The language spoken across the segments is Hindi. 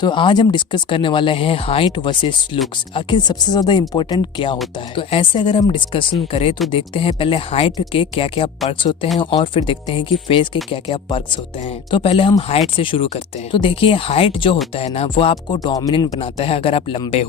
तो आज हम डिस्कस करने वाले हैं हाइट वर्सेस लुक्स। आखिर सबसे ज्यादा इम्पोर्टेंट क्या होता है। तो ऐसे अगर हम डिस्कशन करें तो देखते हैं पहले हाइट के क्या क्या पर्क्स होते हैं और फिर देखते हैं कि फेस के क्या क्या पर्क्स होते हैं। तो पहले हम हाइट से शुरू करते हैं। तो देखिए हाइट जो होता है ना वो आपको डोमिनेंट बनाता है। अगर आप लंबे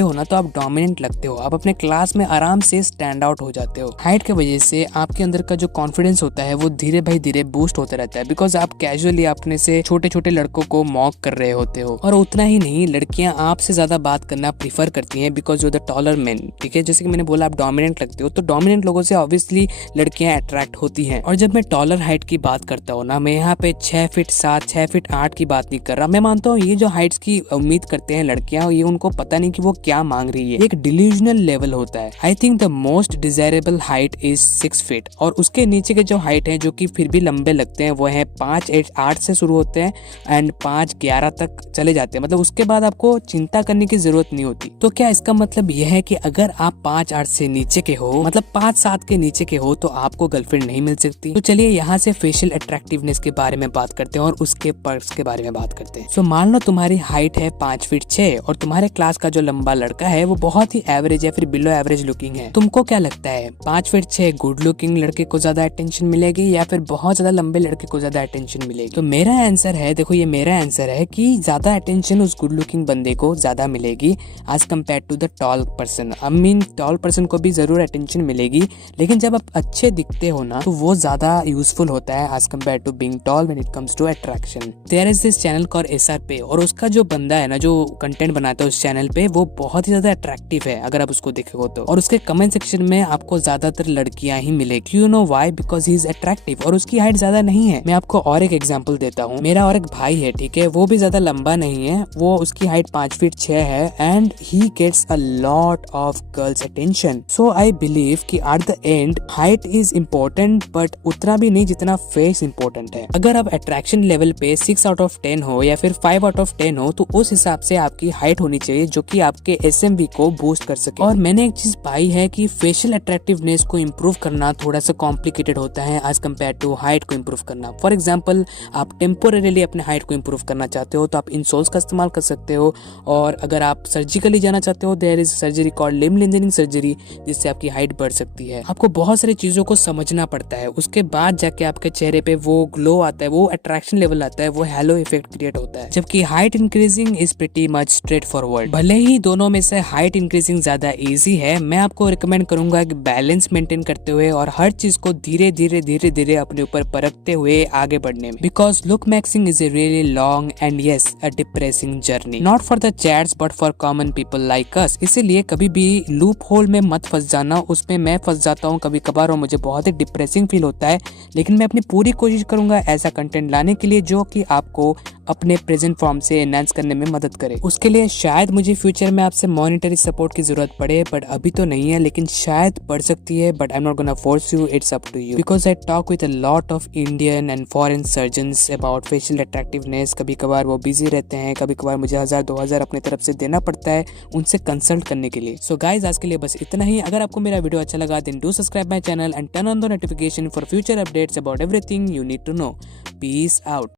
हो ना तो आप डोमिनेंट लगते हो, आप अपने क्लास में आराम से स्टैंड आउट हो जाते हो। हाइट की वजह से आपके अंदर का जो कॉन्फिडेंस होता है वो धीरे भाई धीरे बूस्ट होता रहता है, बिकॉज आप कैजुअली अपने से छोटे छोटे लड़कों को मॉक कर रहे होते हो। और उतना ही नहीं, लड़कियां आपसे ज्यादा बात करना प्रीफर करती हैं because you the taller man. ठीक है, जैसे कि मैंने बोला आप डोमिनेंट लगते हो, तो डोमिनेंट लोगों से ऑब्वियसली लड़कियां अट्रैक्ट होती हैं। और जब मैं टॉलर हाइट की बात करता हूँ ना, मैं यहाँ पे 6 फीट 7, 6 फीट 8 की बात नहीं कर रहा। मैं मानता हूँ ये जो हाइट्स की उम्मीद करते हैं लड़कियां, ये उनको पता नहीं कि वो क्या मांग रही है। एक डिल्यूजनल लेवल होता है। I think the most desirable height is 6 feet, और उसके नीचे के जो हाइट है जो कि फिर भी लंबे लगते हैं वो है 5 8 से शुरू होते हैं एंड 5 11 तक चले जाते हैं। मतलब उसके बाद आपको चिंता करने की जरूरत नहीं होती। तो क्या इसका मतलब यह है कि अगर आप 5 8 से नीचे के हो, मतलब 5 7 के नीचे के हो, तो आपको गर्लफ्रेंड नहीं मिल सकती? तो चलिए यहाँ से फेशियल अट्रैक्टिवनेस के बारे में बात करते हैं और उसके पर्क्स के बारे में बात करते हैं। सो मान लो तुम्हारी हाइट है 5 फीट 6 और तुम्हारे क्लास का जो लंबा लड़का है वो बहुत ही एवरेज या फिर बिलो एवरेज लुकिंग है। तुमको क्या लगता है 5 फीट 6 गुड लुकिंग लड़के को ज्यादा अटेंशन मिलेगी या फिर बहुत ज्यादा लंबे लड़के को ज्यादा अटेंशन मिलेगी? तो मेरा आंसर है, देखो ये मेरा आंसर है कि ज्यादा अटेंशन उस गुड लुकिंग बंदे को ज्यादा मिलेगी as compared to the tall person. I mean tall person को भी जरूर अटेंशन मिलेगी, लेकिन जब आप अच्छे दिखते हो ना तो वो ज्यादा यूजफुल होता है as compared to being tall when it comes to attraction. There is this channel called SR pay, और उसका जो बंदा है ना जो कंटेंट बनाता है उस चैनल पे, वो बहुत ही ज्यादा अट्रैक्टिव है अगर आप उसको देखोगे तो। और उसके कमेंट सेक्शन में आपको ज्यादातर लड़कियां ही मिलेगी। You know why? Because he is attractive और उसकी हाइट ज्यादा नहीं है। मैं आपको और एक एग्जांपल देता हूँ। मेरा और एक भाई है, ठीक है, वो भी ज्यादा लंबा नहीं है, वो उसकी हाइट 5 फीट 6 है and he gets a lot of girls attention. So I believe कि at the end height is important, but उतना भी नहीं जितना फेस इम्पोर्टेंट है। अगर आप अट्रैक्शन लेवल पे 6 आउट ऑफ 10 हो या फिर 5 आउट ऑफ 10 हो, तो उस हिसाब से आपकी हाइट होनी चाहिए जो कि आपके SMV को बूस्ट कर सके। और मैंने एक चीज पाई है कि फेशियल अट्रैक्टिवनेस को इम्प्रूव करना थोड़ा सा कॉम्प्लिकेटेड होता है एज कम्पेयर टू हाइट को इम्प्रूव करना। फॉर एग्जाम्पल, आप टेम्पोरेली अपने हाइट को इम्प्रूव करना चाहते हो तो आप इंसोल्स का इस्तेमाल कर सकते हो, और अगर आप सर्जिकली जाना चाहते हो there is surgery called limb lengthening surgery, जिससे आपकी हाइट बढ़ सकती है। आपको बहुत सारी चीजों को समझना पड़ता है, उसके बाद जाके आपके चेहरे पे वो ग्लो आता है, वो अट्रैक्शन लेवल आता है, वो हैलो इफेक्ट क्रिएट होता है। जबकि height increasing is pretty much straight forward. भले ही दोनों में से हाइट इंक्रीजिंग ज्यादा इजी है, मैं आपको रिकमेंड करूंगा कि बैलेंस मेंटेन करते हुए और हर चीज को धीरे धीरे अपने ऊपर परखते हुए आगे बढ़ने में। Because look maxing is a really long and yes a depressing journey, not for the chats but for common people like us. इसीलिए कभी भी लूप होल में मत फंस जाना, उसमें मैं फंस जाता हूँ कभी कभार और मुझे बहुत ही डिप्रेसिंग फील होता है, लेकिन मैं अपनी पूरी कोशिश करूंगा ऐसा कंटेंट लाने के लिए जो कि आपको अपने प्रेजेंट फॉर्म से एनहांस करने में मदद करे। उसके लिए शायद मुझे फ्यूचर में आपसे मॉनिटरी सपोर्ट की जरूरत पड़े, बट अभी तो नहीं है, लेकिन शायद पड़ सकती है। But I am not gonna force you, it's up to you, because I talk with a lot of Indian and foreign surgeons about facial attractiveness. कभी कभार वो बिजी रहते हैं, कभी कभार मुझे 1000 2000 अपनी तरफ से देना पड़ता है उनसे कंसल्ट करने के लिए। सो गाइज आज के लिए बस इतना ही। अगर आपको मेरा वीडियो अच्छा लगा then do subscribe my channel and turn on the notification for future updates about everything you need to know. Peace out.